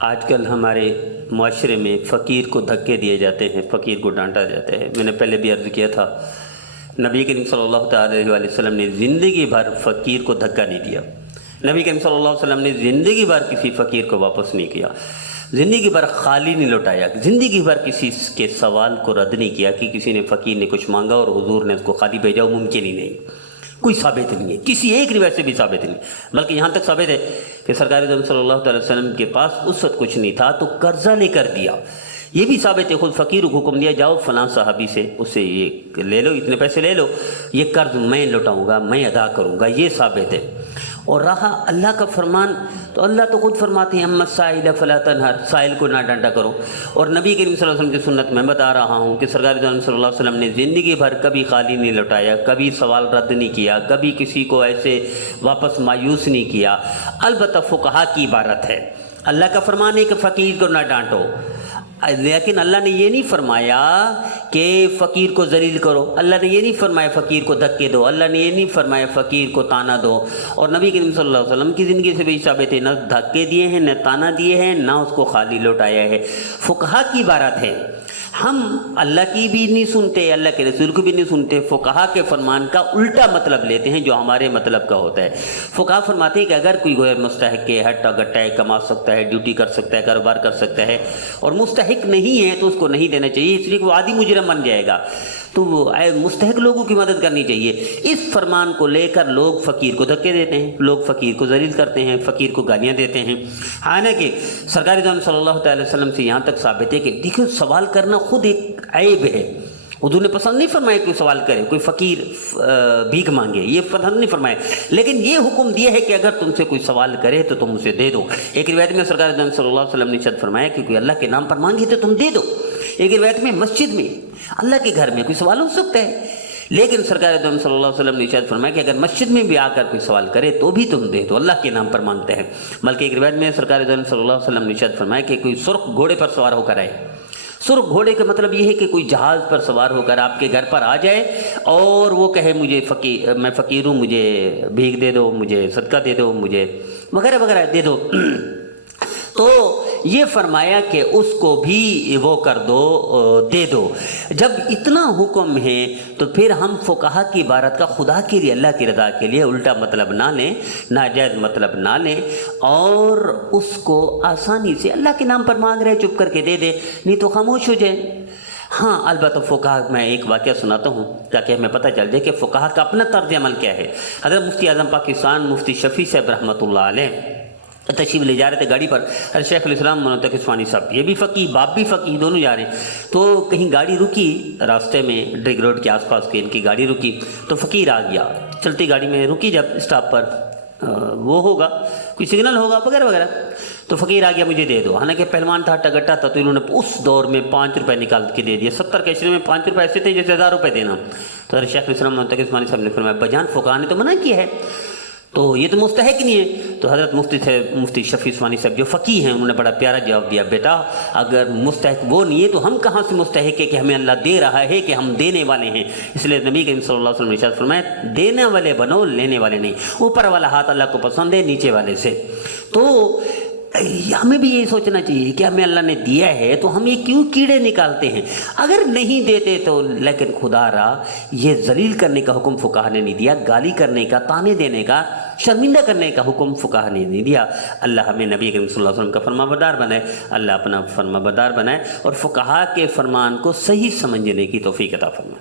آج کل ہمارے معاشرے میں فقیر کو دھکے دیے جاتے ہیں، فقیر کو ڈانٹا جاتا ہے۔ میں نے پہلے بھی عرض کیا تھا، نبی کریم صلی اللہ تعالیٰ علیہ وسلم نے زندگی بھر فقیر کو دھکا نہیں دیا۔ نبی کریم صلی اللہ علیہ وسلم نے زندگی بھر کسی فقیر کو واپس نہیں کیا، زندگی بھر خالی نہیں لوٹایا، زندگی بھر کسی کے سوال کو رد نہیں کیا کہ کسی نے فقیر نے کچھ مانگا اور حضور نے اس کو خالی بھیجا، وہ ممکن ہی نہیں، کوئی ثابت نہیں ہے، کسی ایک روایت سے بھی ثابت نہیں، بلکہ یہاں تک ثابت ہے کہ سرکار دو عالم صلی اللہ علیہ وسلم کے پاس اس وقت کچھ نہیں تھا تو قرضہ لے کر دیا۔ یہ بھی ثابت ہے، خود فقیر کو حکم دیا جاؤ فلاں صحابی سے اس سے یہ لے لو، اتنے پیسے لے لو، یہ قرض میں لوٹاؤں گا، میں ادا کروں گا، یہ ثابت ہے۔ اور رہا اللہ کا فرمان تو اللہ تو خود فرماتے ہیں اما السائل فلا تنہر، سائل کو نہ ڈانٹا کرو۔ اور نبی کریم صلی اللہ علیہ وسلم کی سنت میں بتا رہا ہوں کہ سرکار دو عالم صلی اللہ علیہ وسلم نے زندگی بھر کبھی خالی نہیں لوٹایا، کبھی سوال رد نہیں کیا، کبھی کسی کو ایسے واپس مایوس نہیں کیا۔ البتہ فقہا کی عبارت ہے، اللہ کا فرمان ہے کہ فقیر کو نہ ڈانٹو، لیکن اللہ نے یہ نہیں فرمایا کہ فقیر کو ذلیل کرو، اللہ نے یہ نہیں فرمایا فقیر کو دھکے دو، اللہ نے یہ نہیں فرمایا فقیر کو تانا دو۔ اور نبی کریم صلی اللہ علیہ وسلم کی زندگی سے بھی ثابت ہے، نہ دھکے دیے ہیں، نہ تانا دیے ہیں، نہ اس کو خالی لوٹایا ہے۔ فقہا کی عبارت ہے، ہم اللہ کی بھی نہیں سنتے، اللہ کے رسول کو بھی نہیں سنتے، فقہا کے فرمان کا الٹا مطلب لیتے ہیں جو ہمارے مطلب کا ہوتا ہے۔ فقہا فرماتے ہیں کہ اگر کوئی غیر مستحق ہے، ہٹا گٹا ہے، کما سکتا ہے، ڈیوٹی کر سکتا ہے، کاروبار کر سکتا ہے اور مستحق نہیں ہے تو اس کو نہیں دینا چاہیے، اس لیے کہ وہ عادی مجرم بن جائے گا، تو مستحق لوگوں کی مدد کرنی چاہیے۔ اس فرمان کو لے کر لوگ فقیر کو دھکے دیتے ہیں، لوگ فقیر کو ذلیل کرتے ہیں، فقیر کو گالیاں دیتے ہیں۔ حالانکہ سرکار دو عالم صلی اللہ تعالی وسلم سے یہاں تک ثابت ہے کہ دیکھو سوال کرنا خود ایک عیب ہے، حضور نے پسند نہیں فرمایا کوئی سوال کرے، کوئی فقیر بھیک مانگے، یہ پسند نہیں فرمایا، لیکن یہ حکم دیا ہے کہ اگر تم سے کوئی سوال کرے تو تم اسے دے دو۔ ایک روایت میں سرکار دو عالم صلی اللہ علیہ وسلم نے ارشاد فرمایا کہ کوئی اللہ کے نام پر مانگے تو تم دے دو۔ ایک روایت میں مسجد میں، اللہ کے گھر میں کوئی سوال ہو سکتا ہے، لیکن سرکار دو عالم صلی اللہ علیہ وسلم نے ارشاد فرمایا کہ اگر مسجد میں بھی آ کر کوئی سوال کرے تو بھی تم دے دو، اللہ کے نام پر مانگتے ہیں۔ بلکہ ایک روایت میں سرکار دو عالم صلی اللہ علیہ وسلم نے ارشاد فرمایا کہ کوئی سرخ گھوڑے پر سوار ہو کر آئے۔ سرخ گھوڑے کا مطلب یہ ہے کہ کوئی جہاز پر سوار ہو کر آپ کے گھر پر آ جائے اور وہ کہے مجھے میں فقیر ہوں، مجھے بھیک دے دو، مجھے صدقہ دے دو، مجھے وغیرہ وغیرہ دے دو، تو یہ فرمایا کہ اس کو بھی وہ کر دو، دے دو۔ جب اتنا حکم ہے تو پھر ہم فقہا کی عبارت کا خدا کے لیے، اللہ کی رضا کے لیے الٹا مطلب نہ لیں، ناجائز مطلب نہ لیں اور اس کو آسانی سے اللہ کے نام پر مانگ رہے چپ کر کے دے دے، نہیں تو خاموش ہو جائے۔ ہاں البتہ فقہا، میں ایک واقعہ سناتا ہوں تاکہ ہمیں پتہ چل جائے کہ فقہا کا اپنا طرز عمل کیا ہے۔ حضرت مفتی اعظم پاکستان مفتی شفیع صاحب رحمۃ اللہ علیہ تشریف لے جا رہے تھے گاڑی پر، شیخ الاسلام مولانا تقی عثمانی صاحب، یہ بھی فقی، باپ بھی فقی، دونوں جا رہے ہیں، تو کہیں گاڑی رکی راستے میں، ڈرگ روڈ کے آس پاس کے ان کی گاڑی رکی تو فقیر آ گیا، چلتی گاڑی میں رکی جب اسٹاپ پر، وہ ہوگا کوئی سگنل ہوگا وغیرہ وغیرہ، تو فقیر آ گیا مجھے دے دو۔ حالانکہ پہلوان تھا، ٹگٹا تھا، تو انہوں نے اس دور میں 5 روپے نکال کے دے دیا۔ 70 کے عشرے میں 5 روپے ایسے تھے جیسے 1000 روپے دینا۔ تو شیخ الاسلام مولانا تقی عثمانی صاحب نے فرمایا بجان فقہا نے تو منع کیا ہے، تو یہ تو مستحق نہیں ہے۔ تو حضرت مفتی شفیع عثمانی صاحب جو فقی ہیں انہوں نے بڑا پیارا جواب دیا، بیٹا اگر مستحق وہ نہیں ہے تو ہم کہاں سے مستحق ہے کہ ہمیں اللہ دے رہا ہے کہ ہم دینے والے ہیں۔ اس لیے نبی کریم صلی اللہ علیہ وسلم نے ارشاد فرمایا دینے والے بنو، لینے والے نہیں۔ اوپر والا ہاتھ اللہ کو پسند ہے نیچے والے سے۔ تو ہمیں بھی یہ سوچنا چاہیے کہ ہمیں اللہ نے دیا ہے تو ہم یہ کیوں کیڑے نکالتے ہیں؟ اگر نہیں دیتے تو، لیکن خدا را یہ ذلیل کرنے کا حکم فقہا نے نہیں دیا، گالی کرنے کا، تانے دینے کا، شرمندہ کرنے کا حکم فقہا نے نہیں دیا۔ اللہ ہمیں نبی کریم صلی اللہ علیہ وسلم کا فرما بردار بنائے، اللہ اپنا فرما بردار بنائے اور فقہا کے فرمان کو صحیح سمجھنے کی توفیق عطا فرمائے۔